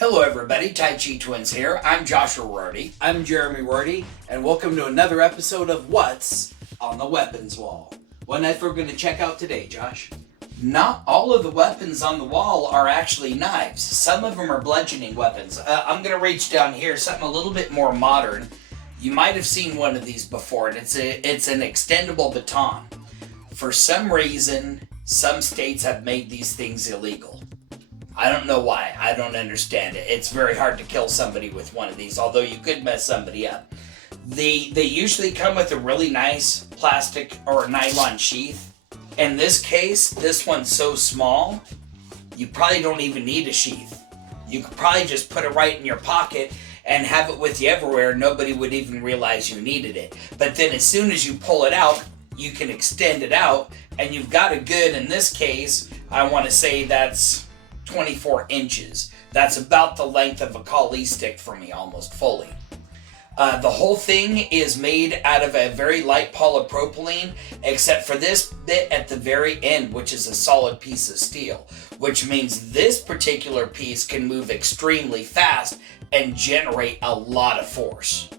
Hello everybody, Tai Chi Twins here. I'm Joshua Rorty. I'm Jeremy Rorty, and welcome to another episode of What's on the Weapons Wall. What knife we're going to check out today, Josh? Not all of the weapons on the wall are actually knives. Some of them are bludgeoning weapons. I'm going to reach down here, something a little bit more modern. You might have seen one of these before, and it's an extendable baton. For some reason, some states have made these things illegal. I don't know why. I don't understand it. It's very hard to kill somebody with one of these, although you could mess somebody up. They usually come with a really nice plastic or nylon sheath. In this case, this one's so small, you probably don't even need a sheath. You could probably just put it right in your pocket and have it with you everywhere. Nobody would even realize you needed it. But then as soon as you pull it out, you can extend it out, and you've got a good, in this case, I want to say that's 24 inches. That's about the length of a Kali stick for me, almost fully. The whole thing is made out of a very light polypropylene, except for this bit at the very end, which is a solid piece of steel, which means this particular piece can move extremely fast and generate a lot of force.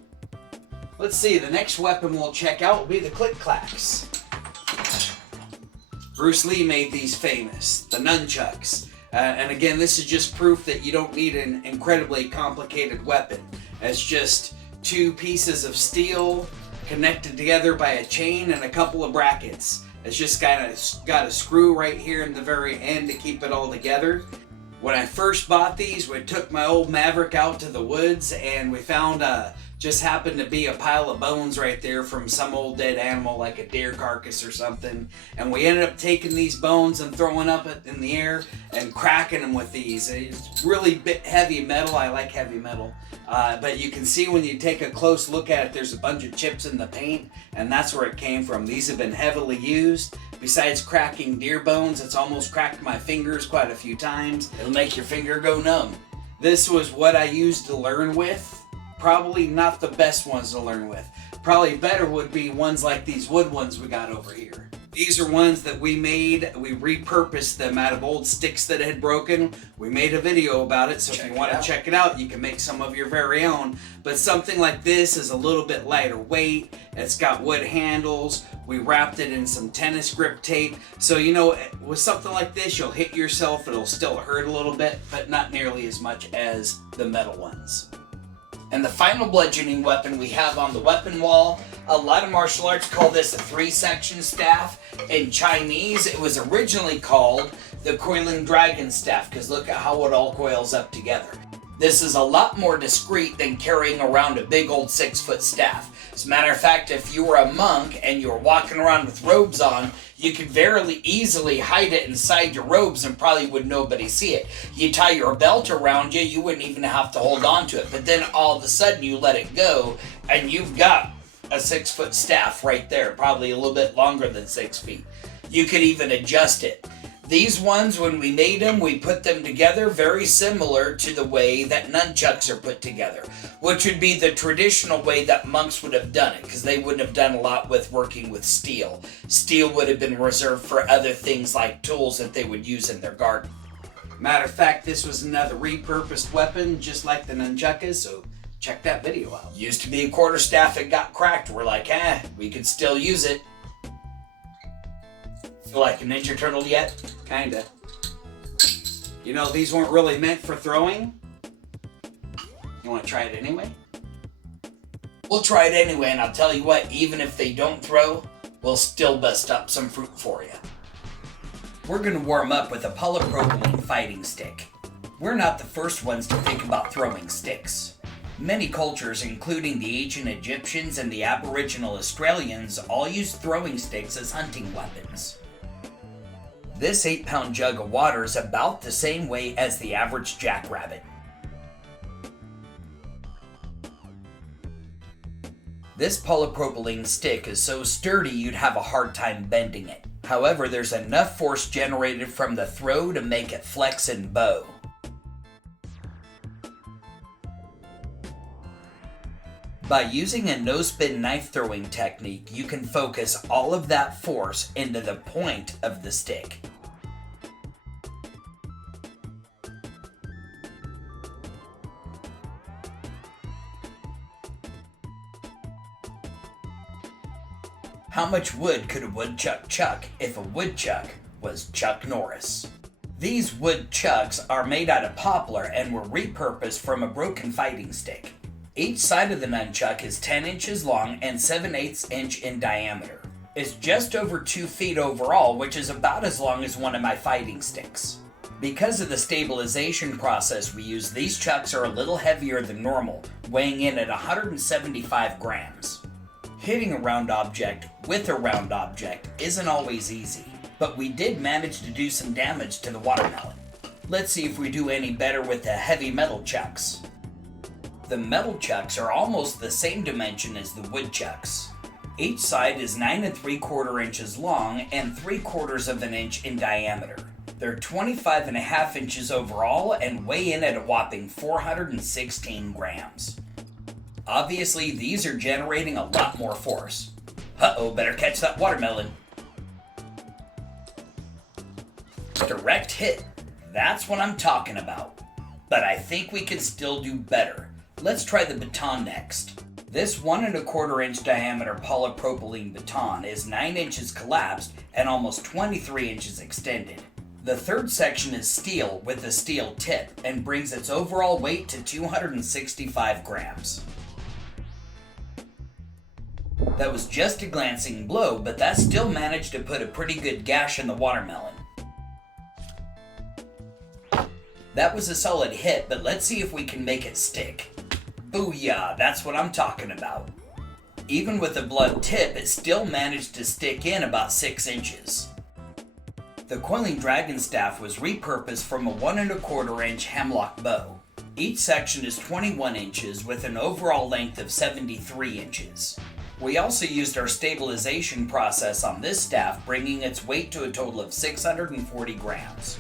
Let's see, the next weapon we'll check out will be the Click Clacks. Bruce Lee made these famous, the nunchucks. And again, this is just proof that you don't need an incredibly complicated weapon. It's just two pieces of steel connected together by a chain and a couple of brackets. It's just got a screw right here in the very end to keep it all together. When I first bought these, we took my old Maverick out to the woods and we found just happened to be a pile of bones right there from some old dead animal like a deer carcass or something. And we ended up taking these bones and throwing up in the air and cracking them with these. It's really heavy metal. I like heavy metal. But you can see when you take a close look at it, there's a bunch of chips in the paint, and that's where it came from. These have been heavily used. Besides cracking deer bones, it's almost cracked my fingers quite a few times. It'll make your finger go numb. This was what I used to learn with. Probably not the best ones to learn with. Probably better would be ones like these wood ones we got over here. These are ones that we made. We repurposed them out of old sticks that had broken. We made a video about it, so if you want to check it out, you can make some of your very own. But something like this is a little bit lighter weight. It's got wood handles. We wrapped it in some tennis grip tape. So, you know, with something like this, you'll hit yourself. It'll still hurt a little bit, but not nearly as much as the metal ones. And the final bludgeoning weapon we have on the weapon wall, a lot of martial arts call this a 3-section staff. In Chinese, it was originally called the coiling dragon staff, because look at how it all coils up together. This is a lot more discreet than carrying around a big old 6-foot staff. As a matter of fact, if you were a monk and you were walking around with robes on, you could very easily hide it inside your robes and probably would nobody see it. You tie your belt around you, you wouldn't even have to hold on to it. But then all of a sudden you let it go and you've got a 6-foot staff right there, probably a little bit longer than 6 feet. You could even adjust it. These ones, when we made them, we put them together very similar to the way that nunchucks are put together, which would be the traditional way that monks would have done it, because they wouldn't have done a lot with working with steel. Steel would have been reserved for other things like tools that they would use in their garden. Matter of fact, this was another repurposed weapon, just like the nunchuckas, so check that video out. Used to be a quarterstaff, it got cracked. We're like, we could still use it. Feel like a Ninja Turtle yet? Kinda. You know, these weren't really meant for throwing. You want to try it anyway? We'll try it anyway, and I'll tell you what, even if they don't throw, we'll still bust up some fruit for you. We're going to warm up with a polypropylene fighting stick. We're not the first ones to think about throwing sticks. Many cultures, including the ancient Egyptians and the Aboriginal Australians, all used throwing sticks as hunting weapons. This 8-pound jug of water is about the same weight as the average jackrabbit. This polypropylene stick is so sturdy you'd have a hard time bending it. However, there's enough force generated from the throw to make it flex and bow. By using a no-spin knife throwing technique, you can focus all of that force into the point of the stick. How much wood could a woodchuck chuck if a woodchuck was Chuck Norris? These wood chucks are made out of poplar and were repurposed from a broken fighting stick. Each side of the nunchuck is 10 inches long and 7/8 inch in diameter. It's just over 2 feet overall, which is about as long as one of my fighting sticks. Because of the stabilization process we use, these chucks are a little heavier than normal, weighing in at 175 grams. Hitting a round object with a round object isn't always easy, but we did manage to do some damage to the watermelon. Let's see if we do any better with the heavy metal chucks. The metal chucks are almost the same dimension as the wood chucks. Each side is 9 3/4 inches long and 3/4 of an inch in diameter. They're 25.5 inches overall and weigh in at a whopping 416 grams. Obviously, these are generating a lot more force. Uh-oh, better catch that watermelon. Direct hit. That's what I'm talking about. But I think we can still do better. Let's try the baton next. This 1 1/4 inch diameter polypropylene baton is 9 inches collapsed and almost 23 inches extended. The third section is steel with a steel tip and brings its overall weight to 265 grams. That was just a glancing blow, but that still managed to put a pretty good gash in the watermelon. That was a solid hit, but let's see if we can make it stick. Booyah, that's what I'm talking about. Even with a blunt tip, it still managed to stick in about 6 inches. The coiling dragon staff was repurposed from a 1 1/4 inch hemlock bow. Each section is 21 inches with an overall length of 73 inches. We also used our stabilization process on this staff, bringing its weight to a total of 640 grams.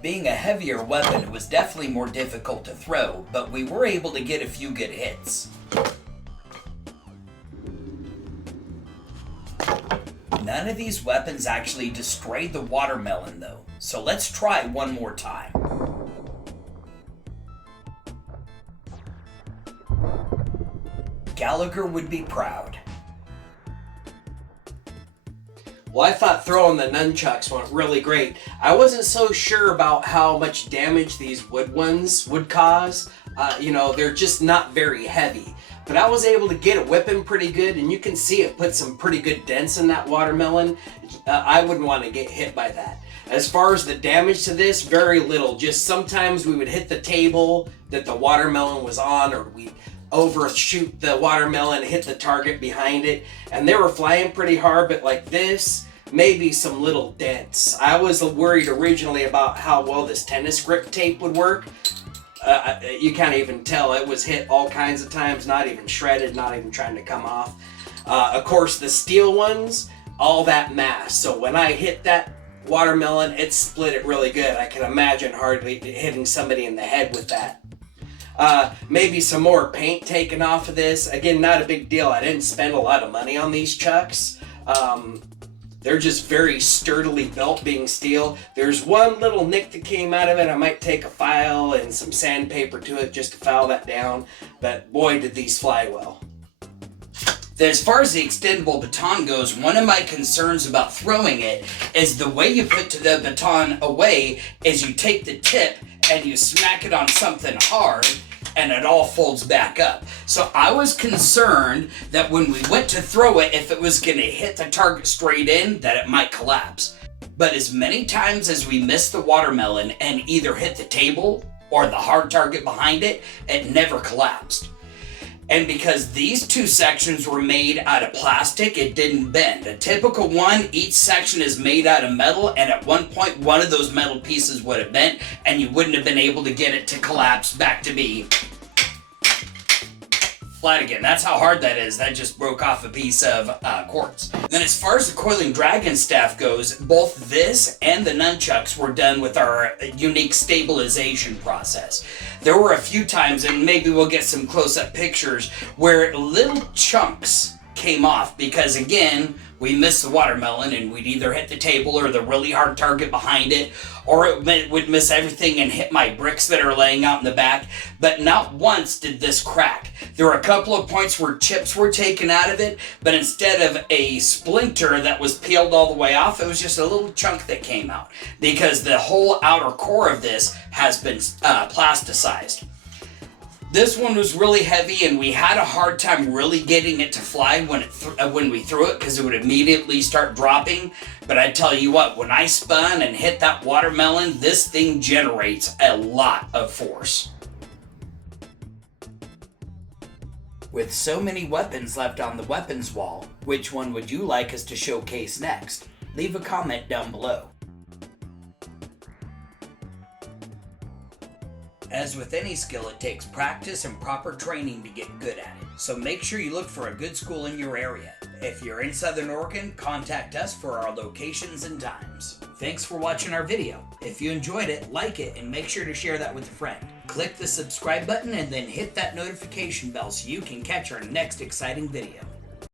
Being a heavier weapon, it was definitely more difficult to throw, but we were able to get a few good hits. None of these weapons actually destroyed the watermelon though, so let's try one more time. Gallagher would be proud. Well, I thought throwing the nunchucks went really great. I wasn't so sure about how much damage these wood ones would cause. They're just not very heavy. But I was able to get it whipping pretty good, and you can see it put some pretty good dents in that watermelon. I wouldn't want to get hit by that. As far as the damage to this, very little. Just sometimes we would hit the table that the watermelon was on, or we'd overshoot the watermelon, hit the target behind it, and they were flying pretty hard, but like this, maybe some little dents. I was worried originally about how well this tennis grip tape would work. You can't even tell. It was hit all kinds of times, not even shredded, not even trying to come off. Of course, the steel ones, all that mass. So when I hit that watermelon, it split it really good. I can imagine hardly hitting somebody in the head with that. Maybe some more paint taken off of this. Again, not a big deal. I didn't spend a lot of money on these chucks. They're just very sturdily built, being steel. There's one little nick that came out of it. I might take a file and some sandpaper to it just to file that down. But boy, did these fly well. As far as the extendable baton goes, one of my concerns about throwing it is the way you put the baton away is you take the tip and you smack it on something hard and it all folds back up. So I was concerned that when we went to throw it, if it was going to hit the target straight in, that it might collapse. But as many times as we missed the watermelon and either hit the table or the hard target behind it, it never collapsed. And because these two sections were made out of plastic, it didn't bend. A typical one, each section is made out of metal, and at one point, one of those metal pieces would have bent, and you wouldn't have been able to get it to collapse back to be flat again. That's how hard that is. That just broke off a piece of quartz. Then as far as the coiling dragon staff goes, both this and the nunchucks were done with our unique stabilization process. There were a few times, and maybe we'll get some close-up pictures, where little chunks came off because, again, we missed the watermelon and we'd either hit the table or the really hard target behind it, or it would miss everything and hit my bricks that are laying out in the back. But not once did this crack. There were a couple of points where chips were taken out of it, but instead of a splinter that was peeled all the way off, it was just a little chunk that came out, because the whole outer core of this has been plasticized. This one was really heavy, and we had a hard time really getting it to fly when we threw it, because it would immediately start dropping. But I tell you what, when I spun and hit that watermelon, this thing generates a lot of force. With so many weapons left on the weapons wall, which one would you like us to showcase next? Leave a comment down below. As with any skill, it takes practice and proper training to get good at it. So make sure you look for a good school in your area. If you're in Southern Oregon, contact us for our locations and times. Thanks for watching our video. If you enjoyed it, like it, and make sure to share that with a friend. Click the subscribe button and then hit that notification bell so you can catch our next exciting video.